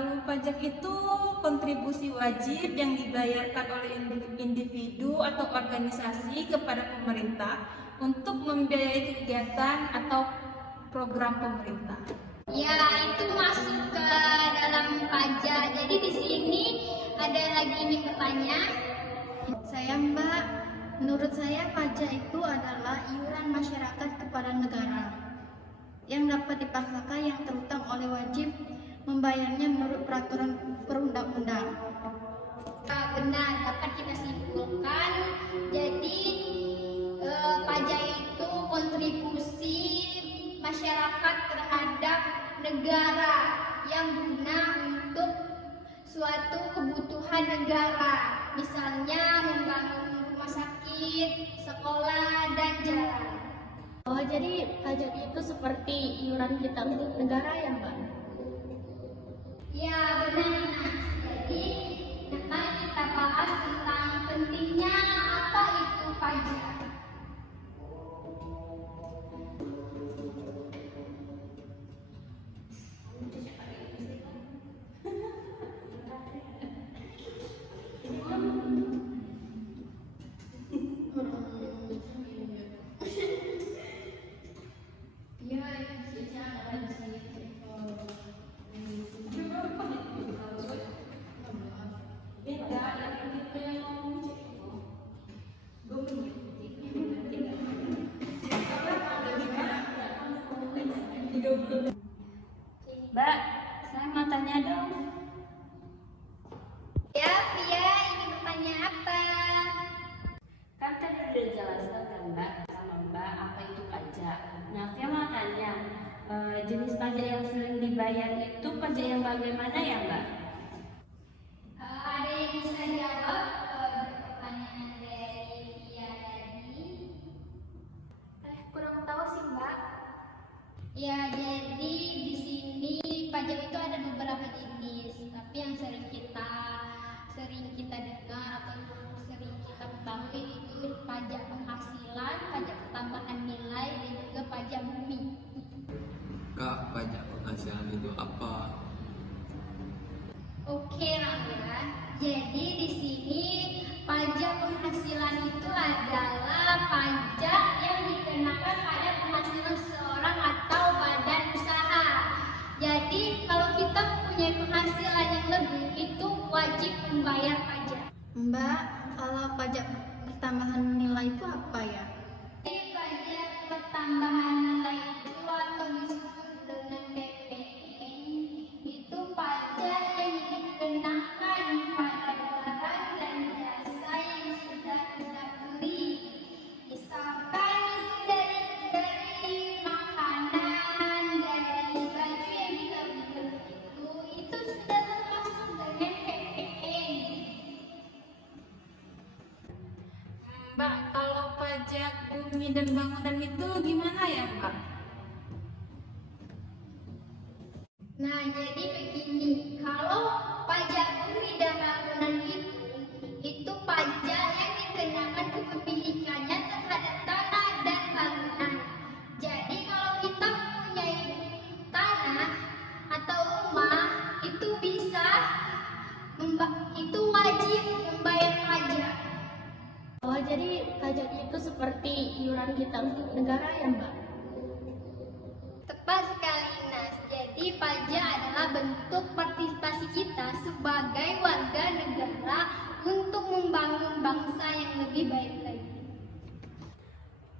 kalau pajak itu kontribusi wajib yang dibayarkan oleh individu atau organisasi kepada pemerintah untuk membiayai kegiatan atau program pemerintah. Ya, itu masuk ke dalam pajak. Jadi di sini ada lagi ini bertanya. Saya Mbak, menurut saya pajak itu adalah iuran masyarakat kepada negara yang dapat dipaksakan yang terutang oleh wajib membayarnya menurut peraturan perundang-undang. Benar, dapat kita simpulkan. Jadi pajak itu kontribusi masyarakat terhadap negara yang guna untuk suatu kebutuhan negara, misalnya membangun rumah sakit, sekolah, dan jalan. Oh, jadi pajak itu seperti iuran kita untuk negara ya Mbak? Ya, benar Nas. Jadi mari kita bahas tentang pentingnya apa itu pajak. Mbak, saya mau tanya dong. Ya, Via, ini bertanya apa? Kan tadi udah dijelaskan kan Mbak sama Mbak apa itu pajak. Nah, Via mau tanya, jenis pajak yang sering dibayar itu pajak yang bagaimana ya Mbak? Ada yang bisa jawab pertanyaan dari Via tadi? Kurang tahu sih Mbak. Ya, jadi di sini pajak itu ada beberapa jenis, tapi yang sering kita dengar atau sering kita ketahui itu pajak penghasilan, pajak tambahan nilai, dan juga pajak bumi. Kak, pajak penghasilan itu apa? Oke, Rangga. Jadi di sini pajak penghasilan itu adalah pajak yang dikenakan pada penghasilan seseorang atau badan usaha. Jadi kalau kita mempunyai penghasilan yang lebih, itu wajib membayar pajak. Mbak, kalau pajak pertambahan nilai itu apa ya? Jadi pajak pertambahan nilai itu atau disebut dengan PPN itu pajak yang dikenakan pada barang dan jasa yang sudah kita beli. Misalkan dari makanan, dari baju yang kita beli itu sudah termasuk dengan PPN. Mbak, kalau pajak bumi dan bangunan itu gimana ya Mbak? Nah, jadi begini, kalau pajak bumi dan bangunan itu pajak yang dikenakan kepemilikannya terhadap tanah dan bangunan. Jadi kalau kita mempunyai tanah atau rumah, itu itu wajib membayar pajak. Oh, jadi pajak itu seperti iuran kita untuk negara ya Mbak? Tepat sekali, Nas. Jadi pajak adalah bentuk partisipasi kita sebagai warga negara untuk membangun bangsa yang lebih baik lagi.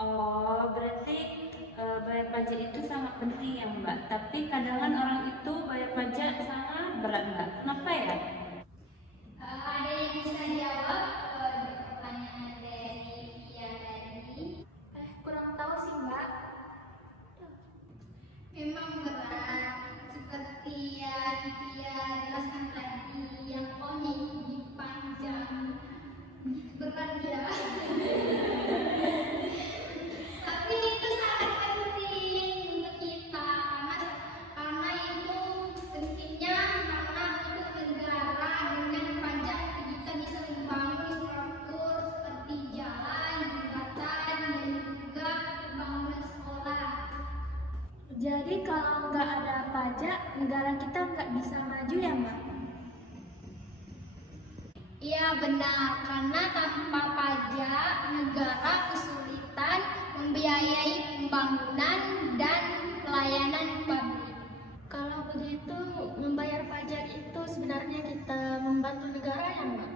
Oh, berarti bayar pajak itu sangat penting ya Mbak. Tapi kadang orang itu bayar pajak sangat berat Mbak. Kenapa ya? Ada yang bisa jawab pertanyaan dari Via tadi? Kurang tahu sih Mbak. Memang berat, seperti yang Via jelaskan tadi, yang pokoknya ini panjang, berat ya. Tapi itu sangat penting untuk kita, karena itu pentingnya karena untuk negara dengan pajak kita bisa membangun infrastruktur seperti jalan, jembatan, dan juga pembangunan sekolah. Jadi kalau nggak ada pajak, negara kita nggak bisa maju ya Mbak? Ya benar, karena tanpa pajak negara kesulitan membiayai pembangunan dan pelayanan publik. Kalau begitu, membayar pajak itu sebenarnya kita membantu negara ya, Mbak?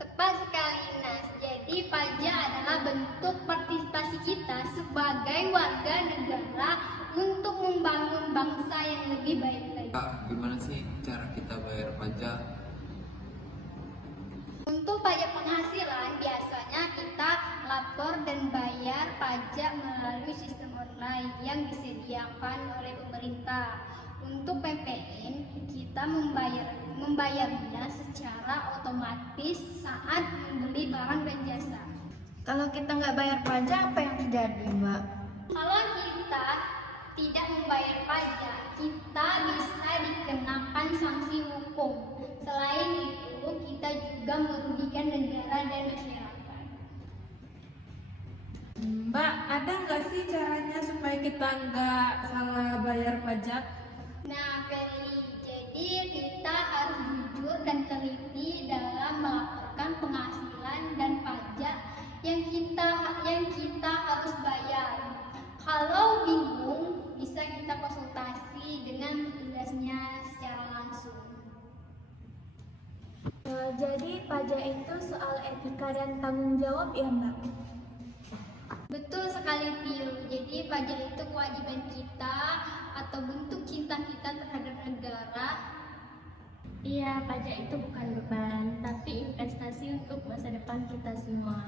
Tepat sekali, Nas. Jadi pajak adalah bentuk partisipasi kita sebagai warga negara untuk membangun bangsa yang lebih baik lagi. Kak, gimana sih cara kita bayar pajak? Untuk pajak penghasilan, biasanya kita lapor dan bayar pajak melalui sistem online yang disediakan oleh pemerintah. Untuk PPN, kita membayarnya secara otomatis saat membeli barang dan jasa. Kalau kita nggak bayar pajak, apa yang terjadi, Mbak? Kalau kita tidak membayar pajak, kita bisa dikenakan sanksi hukum. Selain itu, kita juga merugikan negara dan masyarakat. Mbak, ada nggak sih caranya supaya kita nggak salah bayar pajak? Nah, Feli, jadi kita harus jujur dan teliti dalam melaporkan penghasilan dan pajak yang kita harus bayar. Kalau bingung, bisa kita konsultasi dengan petugasnya secara langsung. Jadi pajak itu soal etika dan tanggung jawab ya, Mbak? Betul sekali, Pio. Jadi pajak itu kewajiban kita atau bentuk cinta kita terhadap negara. Iya, pajak itu bukan beban, tapi investasi untuk masa depan kita semua.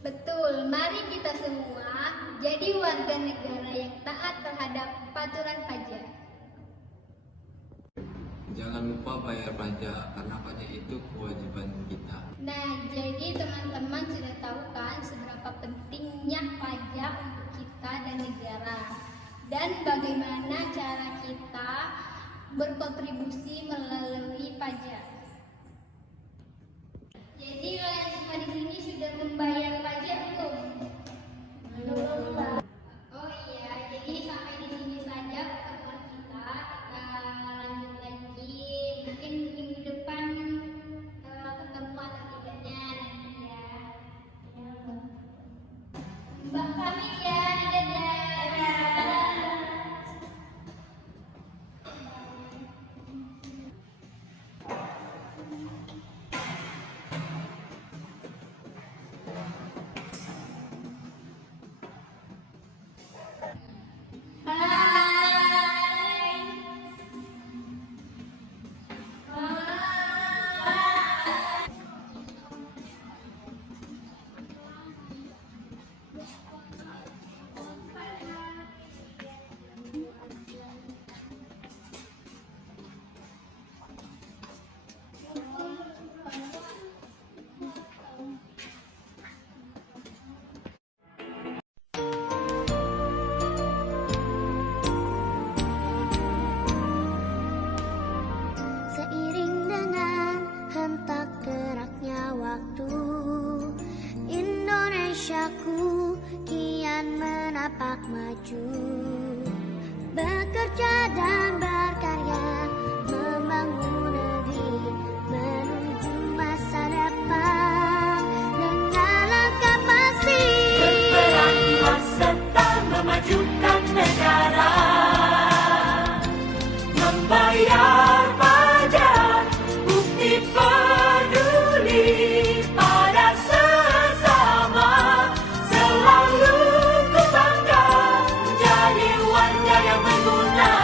Betul, mari kita semua jadi warga negara yang taat terhadap peraturan pajak. Jangan lupa bayar pajak, karena pajak itu kewajiban kita. Nah, jadi teman-teman sudah tahu kan seberapa pentingnya pajak untuk kita dan negara, dan bagaimana cara kita berkontribusi melalui pajak. Jadi kalian semua di sini sudah membayar pajak belum? Belum. Oh iya, jadi sampai di sini saja pertemuan kita. Kita lanjut lagi. Mungkin minggu depan ketemu atau tidaknya nanti ya. Mbak pamit ya, dadah. Seiring dengan hentak geraknya waktu, Indonesiaku kian menapak maju, bekerja dan berkarya membangun negeri menuju masa depan dengan langkah pasti. Berperan serta memajukan negara, membayar pajak, bukti peduli pada sesama. Selalu ku bangga menjadi warga yang berguna.